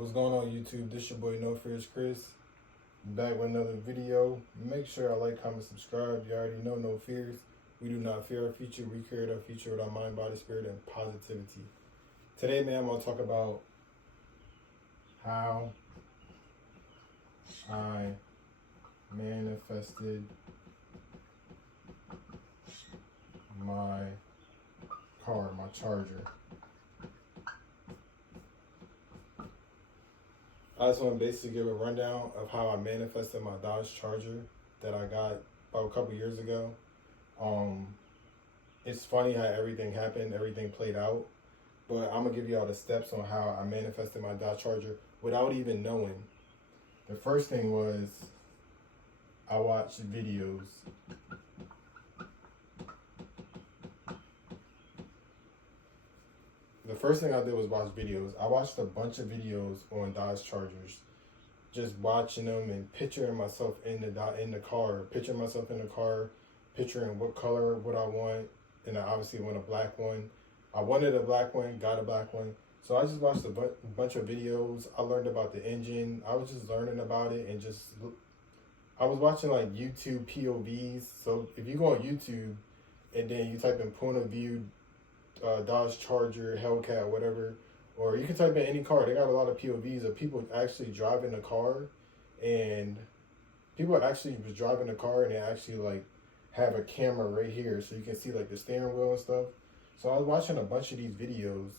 What's going on YouTube? This your boy No Fears Chris. Back with another video. Make sure I like, comment, subscribe. You already know No Fears. We do not fear our future. We create our future with our mind, body, spirit, and positivity. Today, man, I'm going to talk about how I manifested my car, my Charger. I just want to basically give a rundown of how I manifested my Dodge Charger that I got about a couple years ago. It's funny how everything happened, everything played out, but I'm going to give you all the steps on how I manifested my Dodge Charger without even knowing. The first thing was I watched videos. The first thing I did was watch videos. I watched a bunch of videos on Dodge Chargers, just watching them and picturing myself in the car, picturing what color, what I want, and I obviously want a black one. I wanted a black one, got a black one. So I just watched a bunch of videos. I learned about the engine. I was just learning about it and I was watching like YouTube POVs. So if you go on YouTube and then you type in point of view, Dodge Charger, Hellcat, whatever, or you can type in any car. They got a lot of POVs of people actually driving the car, and people actually was driving the car and they actually like have a camera right here so you can see like the steering wheel and stuff. So I was watching a bunch of these videos,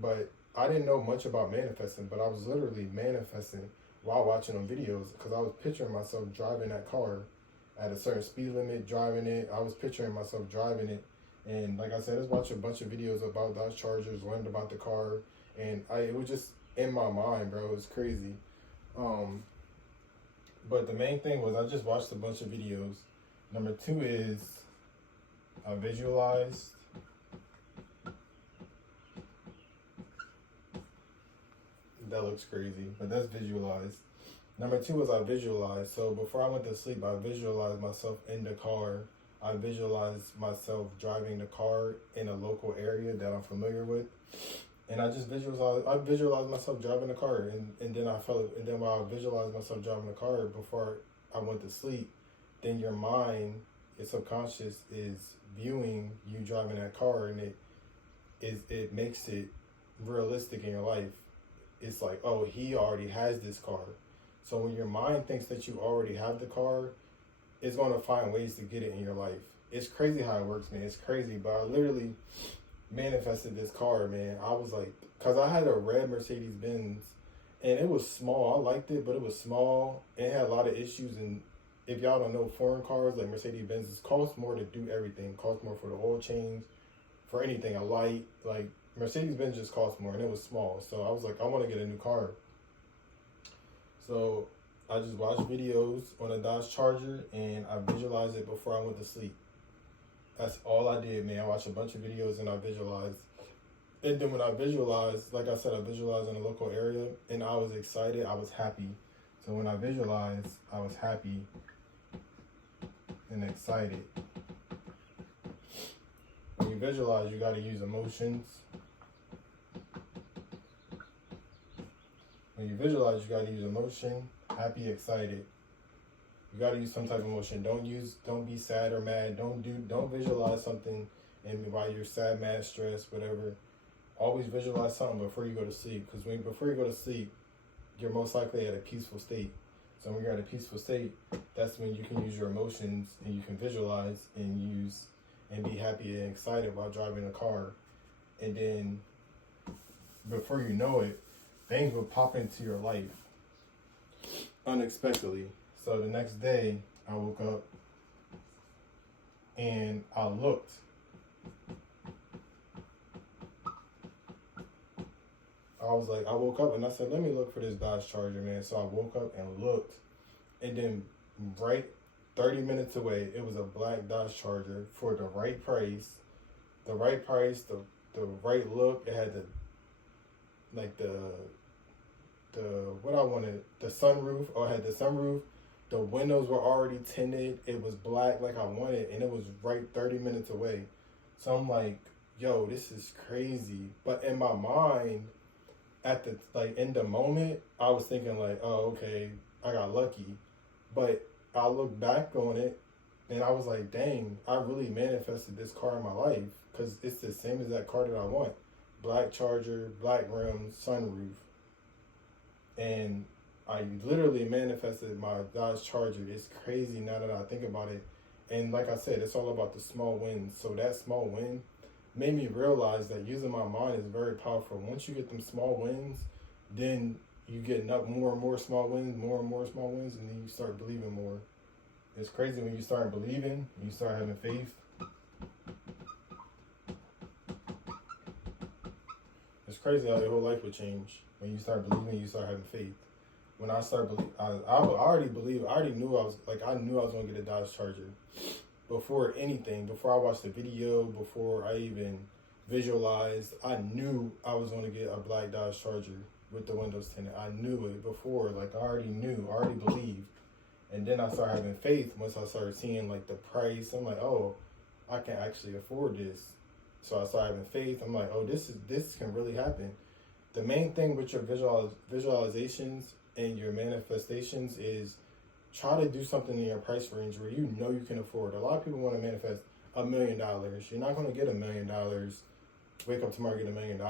but I didn't know much about manifesting, but I was literally manifesting while watching them videos because I was picturing myself driving that car at a certain speed limit, driving it. I was picturing myself driving it. And like I said, I just watched a bunch of videos about Dodge Chargers, learned about the car, and it was just in my mind, bro. It was crazy. But the main thing was I just watched a bunch of videos. Number two is I visualized. That looks crazy, but that's visualized. Number two was I visualized. So before I went to sleep, I visualized myself in the car. I visualized myself driving the car in a local area that I'm familiar with. And I visualized myself driving the car. And then while I visualized myself driving the car before I went to sleep, then your mind, your subconscious is viewing you driving that car, and it makes it realistic in your life. It's like, oh, he already has this car. So when your mind thinks that you already have the car, it's going to find ways to get it in your life. It's crazy how it works, man. It's crazy. But I literally manifested this car, man. I was like, because I had a red Mercedes-Benz, and it was small. I liked it, but it was small. And it had a lot of issues. And if y'all don't know, foreign cars like Mercedes-Benz, cost more to do everything. It cost more for the oil change, for anything, a light. Like, Mercedes-Benz just cost more, and it was small. So I was like, I want to get a new car. So I just watched videos on a Dodge Charger, and I visualized it before I went to sleep. That's all I did, man. I watched a bunch of videos and I visualized. And then when I visualized, like I said, I visualized in a local area, and I was excited. I was happy. So when I visualized, I was happy and excited. When you visualize, you got to use emotions. When you visualize, you got to use emotion. Happy, excited. You gotta use some type of emotion. Don't be sad or mad. Don't visualize something and while you're sad, mad, stressed, whatever. Always visualize something before you go to sleep. Because before you go to sleep, you're most likely at a peaceful state. So when you're at a peaceful state, that's when you can use your emotions and you can visualize and be happy and excited while driving a car. And then before you know it, things will pop into your life unexpectedly. So the next day, I woke up and I looked. I woke up and I said, let me look for this Dodge Charger, man. So I woke up and looked, and then right 30 minutes away, it was a black Dodge Charger for the right price, the right look. It had what I wanted, the sunroof, or I had the sunroof. The windows were already tinted. It was black like I wanted, and it was right 30 minutes away. So I'm like, yo, this is crazy. But in my mind, at the in the moment, I was thinking like, oh, okay, I got lucky. But I look back on it and I was like, dang, I really manifested this car in my life because it's the same as that car that I want. Black Charger, black rims, sunroof. And I literally manifested my Dodge Charger. It's crazy now that I think about it. And like I said, it's all about the small wins. So that small win made me realize that using my mind is very powerful. Once you get them small wins, then you get more and more small wins, more and more small wins, and then you start believing more. It's crazy when you start believing, you start having faith. It's crazy how your whole life would change when you start believing, you start having faith. When I started believing, I already knew I was going to get a Dodge Charger. Before anything, before I watched the video, before I even visualized, I knew I was going to get a black Dodge Charger with the windows tinted. I knew it before, like I already believed. And then I started having faith once I started seeing like the price. I'm like, oh, I can actually afford this. So I started having faith. I'm like, oh, this can really happen. The main thing with your visualizations and your manifestations is try to do something in your price range where you know you can afford. A lot of people want to manifest $1 million. You're not going to get $1 million. Wake up tomorrow, get $1 million.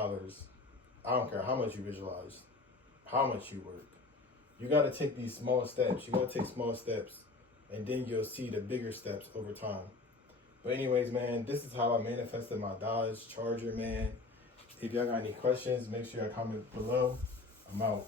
I don't care how much you visualize, how much you work. You got to take these small steps. You got to take small steps, and then you'll see the bigger steps over time. But anyways, man, this is how I manifested my Dodge Charger, man. If y'all got any questions, make sure y'all comment below. I'm out.